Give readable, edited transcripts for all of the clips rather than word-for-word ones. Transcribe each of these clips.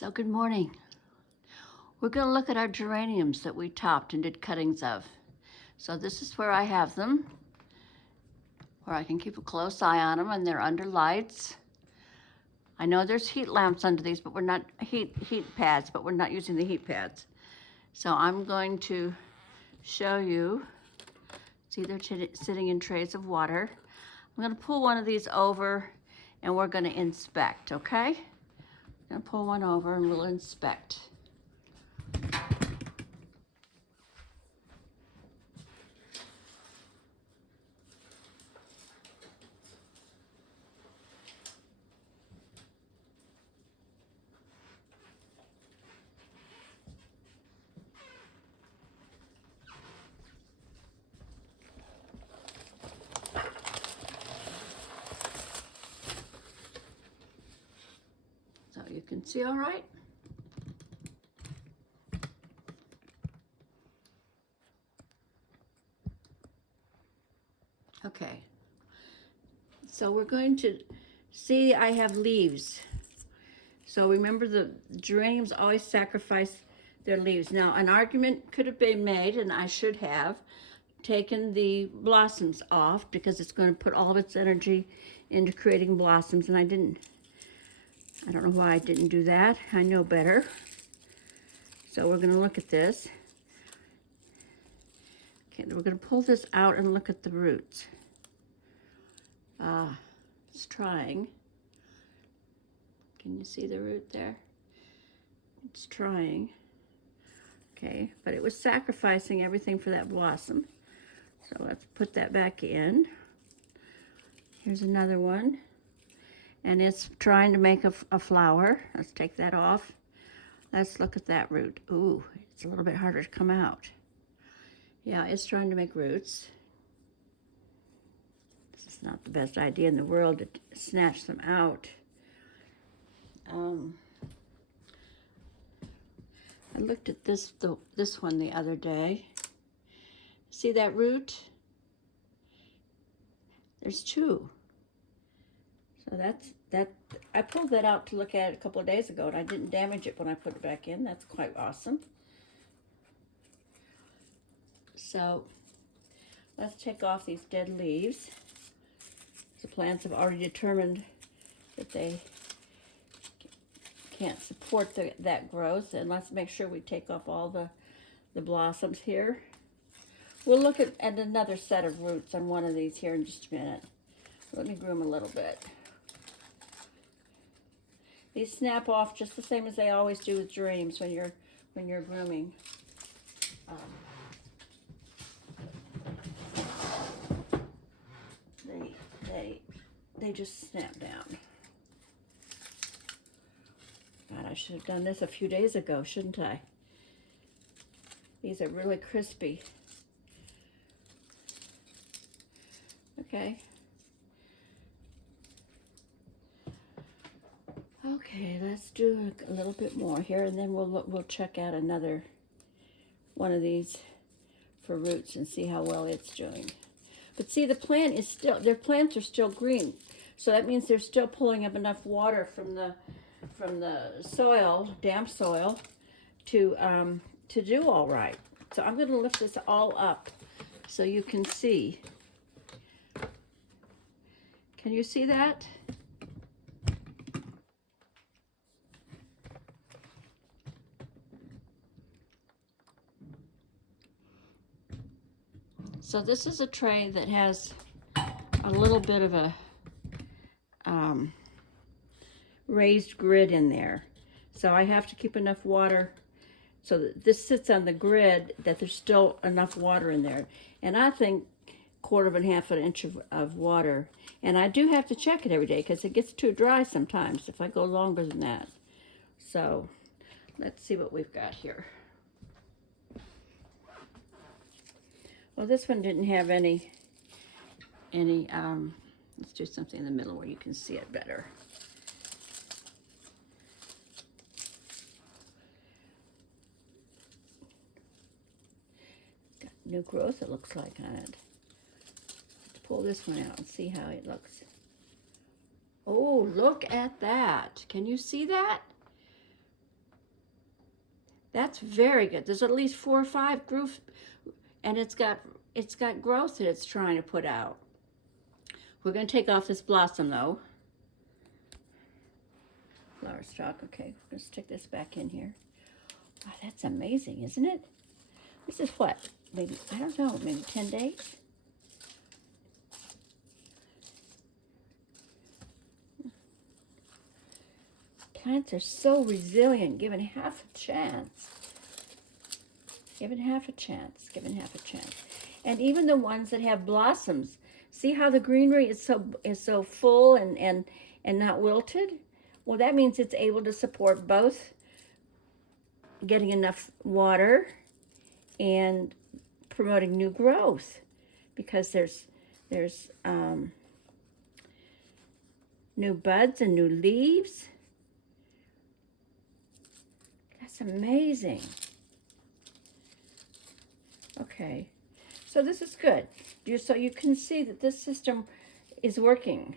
So good morning. We're going to look at our geraniums that we topped and did cuttings of. So this is where I have them, where I can keep a close eye on them, and they're under lights. I know there's heat lamps under these, but we're not heat pads, but we're not using the heat pads. So I'm going to show you. See, they're sitting in trays of water. I'm going to pull one of these over and we're going to inspect, okay? I'm going to pull one over and we'll inspect. So you can see all right? Okay. So we're going to see I have leaves. So remember, the geraniums always sacrifice their leaves. Now, an argument could have been made, and I should have taken the blossoms off because it's going to put all of its energy into creating blossoms, and I don't know why I didn't do that. I know better. So we're going to look at this. Okay, we're going to pull this out and look at the roots. It's trying. Can you see the root there? It's trying. Okay, but it was sacrificing everything for that blossom. So let's put that back in. Here's another one. And it's trying to make a flower. Let's take that off. Let's look at that root. Ooh, it's a little bit harder to come out. Yeah, it's trying to make roots. This is not the best idea in the world to snatch them out. I looked at this one the other day. See that root? There's two. So that. I pulled that out to look at it a couple of days ago, and I didn't damage it when I put it back in. That's quite awesome. So let's take off these dead leaves. The plants have already determined that they can't support that growth, and let's make sure we take off all the blossoms here. We'll look at another set of roots on one of these here in just a minute. Let me groom a little bit. These snap off just the same as they always do with geraniums when you're grooming. They just snap down. God, I should have done this a few days ago, shouldn't I? These are really crispy. Okay. Okay, let's do a little bit more here, and then we'll check out another one of these for roots and see how well it's doing. But see, the plant is still, their plants are still green, so that means they're still pulling up enough water from the soil, damp soil, to do all right. So I'm going to lift this all up so you can see. Can you see that? So this is a tray that has a little bit of a raised grid in there. So I have to keep enough water so that this sits on the grid, that there's still enough water in there. And I think 1/4 inch of water. And I do have to check it every day because it gets too dry sometimes if I go longer than that. So let's see what we've got here. Well, this one didn't have any, let's do something in the middle where you can see it better. Got new growth, it looks like, on it. Let's pull this one out and see how it looks. Oh, look at that. Can you see that? That's very good. There's at least 4 or 5 growth, and it's got growth that it's trying to put out. We're going to take off this blossom though. Flower stalk. Okay, we're going to stick this back in here. Wow, that's amazing, isn't it? This is what? Maybe, I don't know, maybe 10 days? Plants are so resilient, given half a chance. Given half a chance, given half a chance. And even the ones that have blossoms, see how the greenery is so full and not wilted? Well, that means it's able to support both getting enough water and promoting new growth, because there's new buds and new leaves. That's amazing. Okay, so this is good. So you can see that this system is working.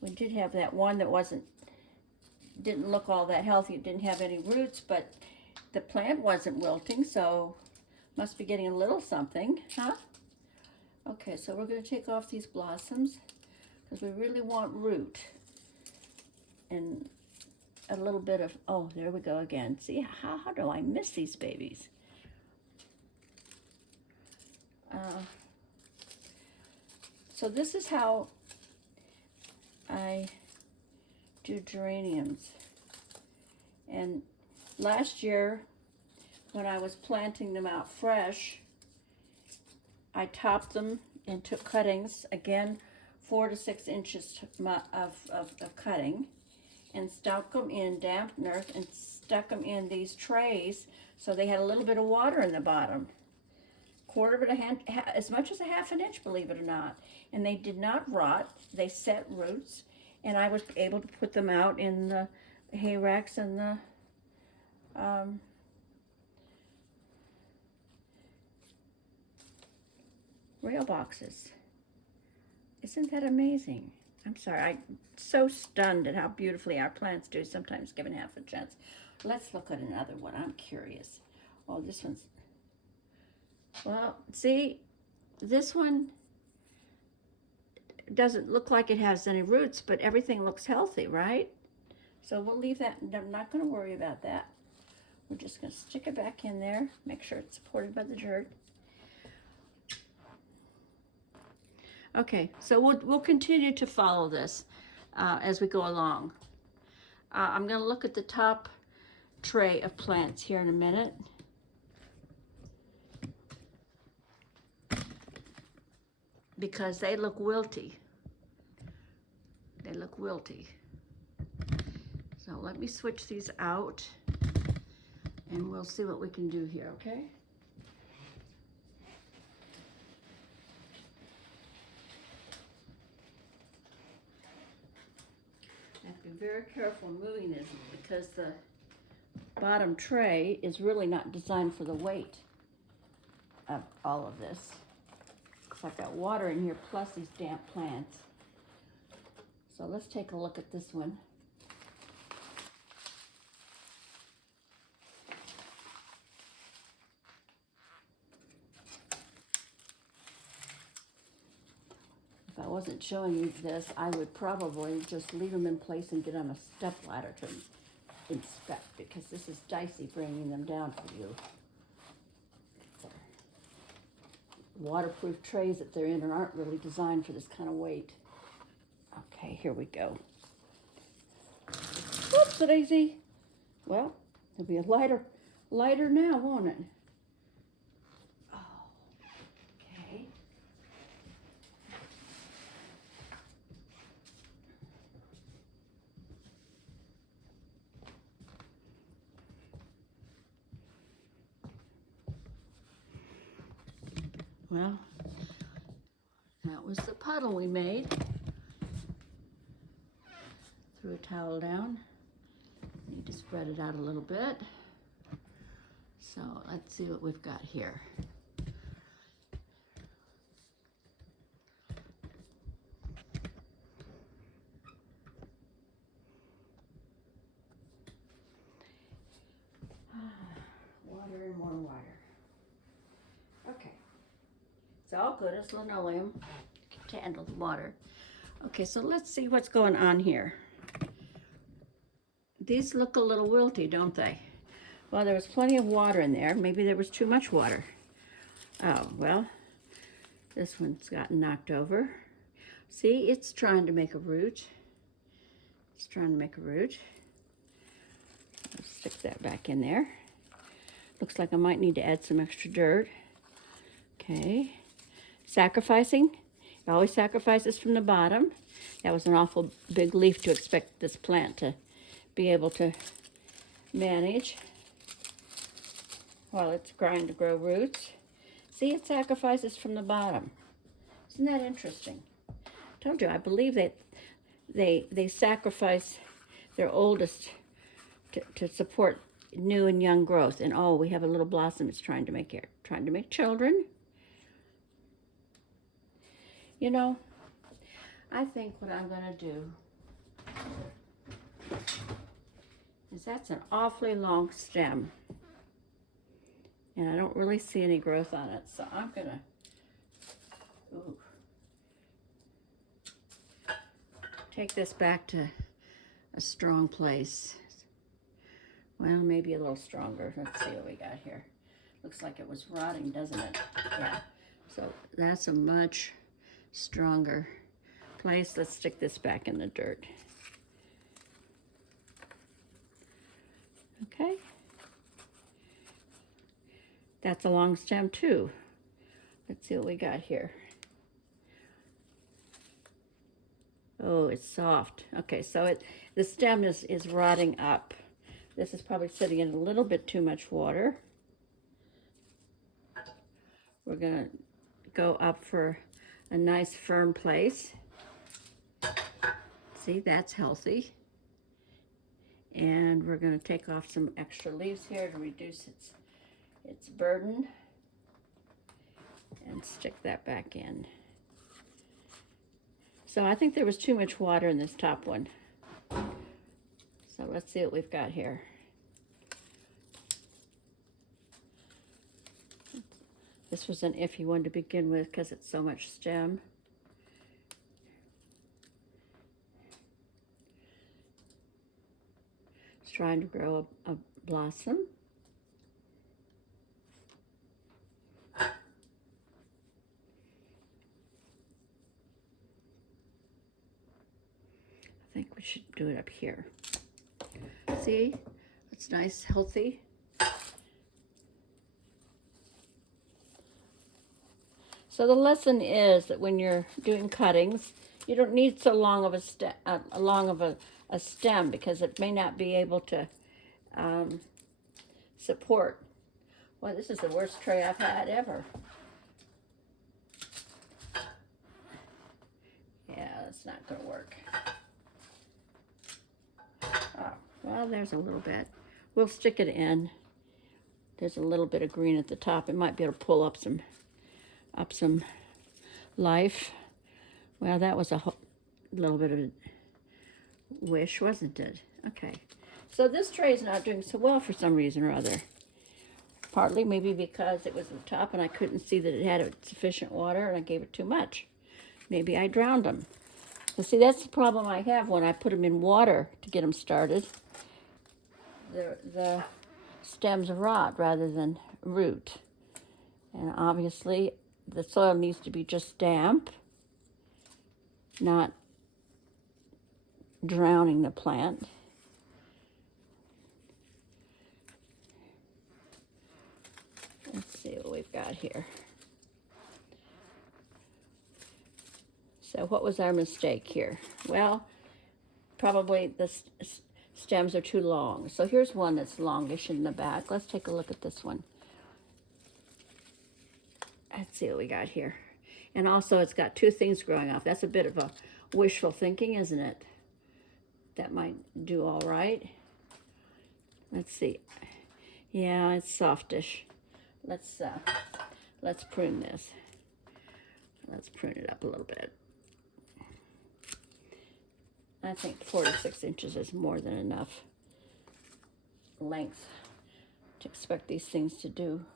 We did have that one that didn't look all that healthy. It didn't have any roots, but the plant wasn't wilting, so must be getting a little something, huh? Okay, so we're going to take off these blossoms because we really want root and a little bit of, oh, there we go again. See, how do I miss these babies? So this is how I do geraniums. And last year, when I was planting them out fresh, I topped them and took cuttings, again, 4 to 6 inches of cutting, and stuck them in damp earth and stuck them in these trays so they had a little bit of water in the bottom. Quarter of a hand, as much as a half an inch, believe it or not. And they did not rot. They set roots, and I was able to put them out in the hay racks and the rail boxes. Isn't that amazing? I'm sorry, I'm so stunned at how beautifully our plants do, sometimes given half a chance. Let's look at another one. I'm curious. Oh, this one's, well, see, this one doesn't look like it has any roots, but everything looks healthy, right? So we'll leave that. I'm not going to worry about that. We're just going to stick it back in there, make sure it's supported by the dirt. Okay, so we'll continue to follow this as we go along. I'm going to look at the top tray of plants here in a minute. Because they look wilty. They look wilty. So let me switch these out and we'll see what we can do here, okay? I have to be very careful moving this because the bottom tray is really not designed for the weight of all of this. I've got water in here plus these damp plants. So let's take a look at this one. If I wasn't showing you this, I would probably just leave them in place and get on a step ladder to inspect, because this is dicey bringing them down for you. Waterproof trays that they're in aren't really designed for this kind of weight. Okay, here we go. Whoops-a-daisy. Well, it'll be a lighter now, won't it? Oh, okay. Well, that was the puddle we made. Threw a towel down. Need to spread it out a little bit. So let's see what we've got here. It's all good. It's linoleum to handle the water. Okay, so let's see what's going on here. These look a little wilty, don't they? Well, there was plenty of water in there. Maybe there was too much water. Oh, well, this one's gotten knocked over. See, it's trying to make a root. It's trying to make a root. I'll stick that back in there. Looks like I might need to add some extra dirt. Okay. Sacrificing. It always sacrifices from the bottom. That was an awful big leaf to expect this plant to be able to manage while it's trying to grow roots. See, it sacrifices from the bottom. Isn't that interesting? I told you, I believe that they sacrifice their oldest to support new and young growth. And oh, we have a little blossom it's trying to make here, trying to make children. You know, I think what I'm going to do is that's an awfully long stem. And I don't really see any growth on it, so I'm going to take this back to a strong place. Well, maybe a little stronger. Let's see what we got here. Looks like it was rotting, doesn't it? Yeah. So that's a much stronger place. Let's stick this back in the dirt. Okay. That's a long stem too. Let's see what we got here. Oh, it's soft. Okay, so the stem is rotting up. This is probably sitting in a little bit too much water. We're gonna go up for a nice firm place. See, that's healthy. And we're gonna take off some extra leaves here to reduce its burden. And stick that back in. So I think there was too much water in this top one. So let's see what we've got here. This was an iffy one to begin with because it's so much stem. It's trying to grow a blossom. I think we should do it up here. See, it's nice, healthy. So the lesson is that when you're doing cuttings, you don't need so long of a stem because it may not be able to support. Well, this is the worst tray I've had ever. Yeah, that's not going to work. Oh, well, there's a little bit. We'll stick it in. There's a little bit of green at the top. It might be able to pull up some life. Well, that was a little bit of a wish, wasn't it? Okay. So this tray is not doing so well for some reason or other. Partly maybe because it was at the top and I couldn't see that it had sufficient water and I gave it too much. Maybe I drowned them. So see, that's the problem I have when I put them in water to get them started. The stems rot rather than root. And obviously the soil needs to be just damp, not drowning the plant. Let's see what we've got here. So what was our mistake here? Well, probably the stems are too long. So here's one that's longish in the back. Let's take a look at this one. Let's see what we got here. And also it's got two things growing off. That's a bit of a wishful thinking, isn't it? That might do all right. Let's see. Yeah, it's softish. Let's prune this. Let's prune it up a little bit. I think 4 to 6 inches is more than enough length to expect these things to do.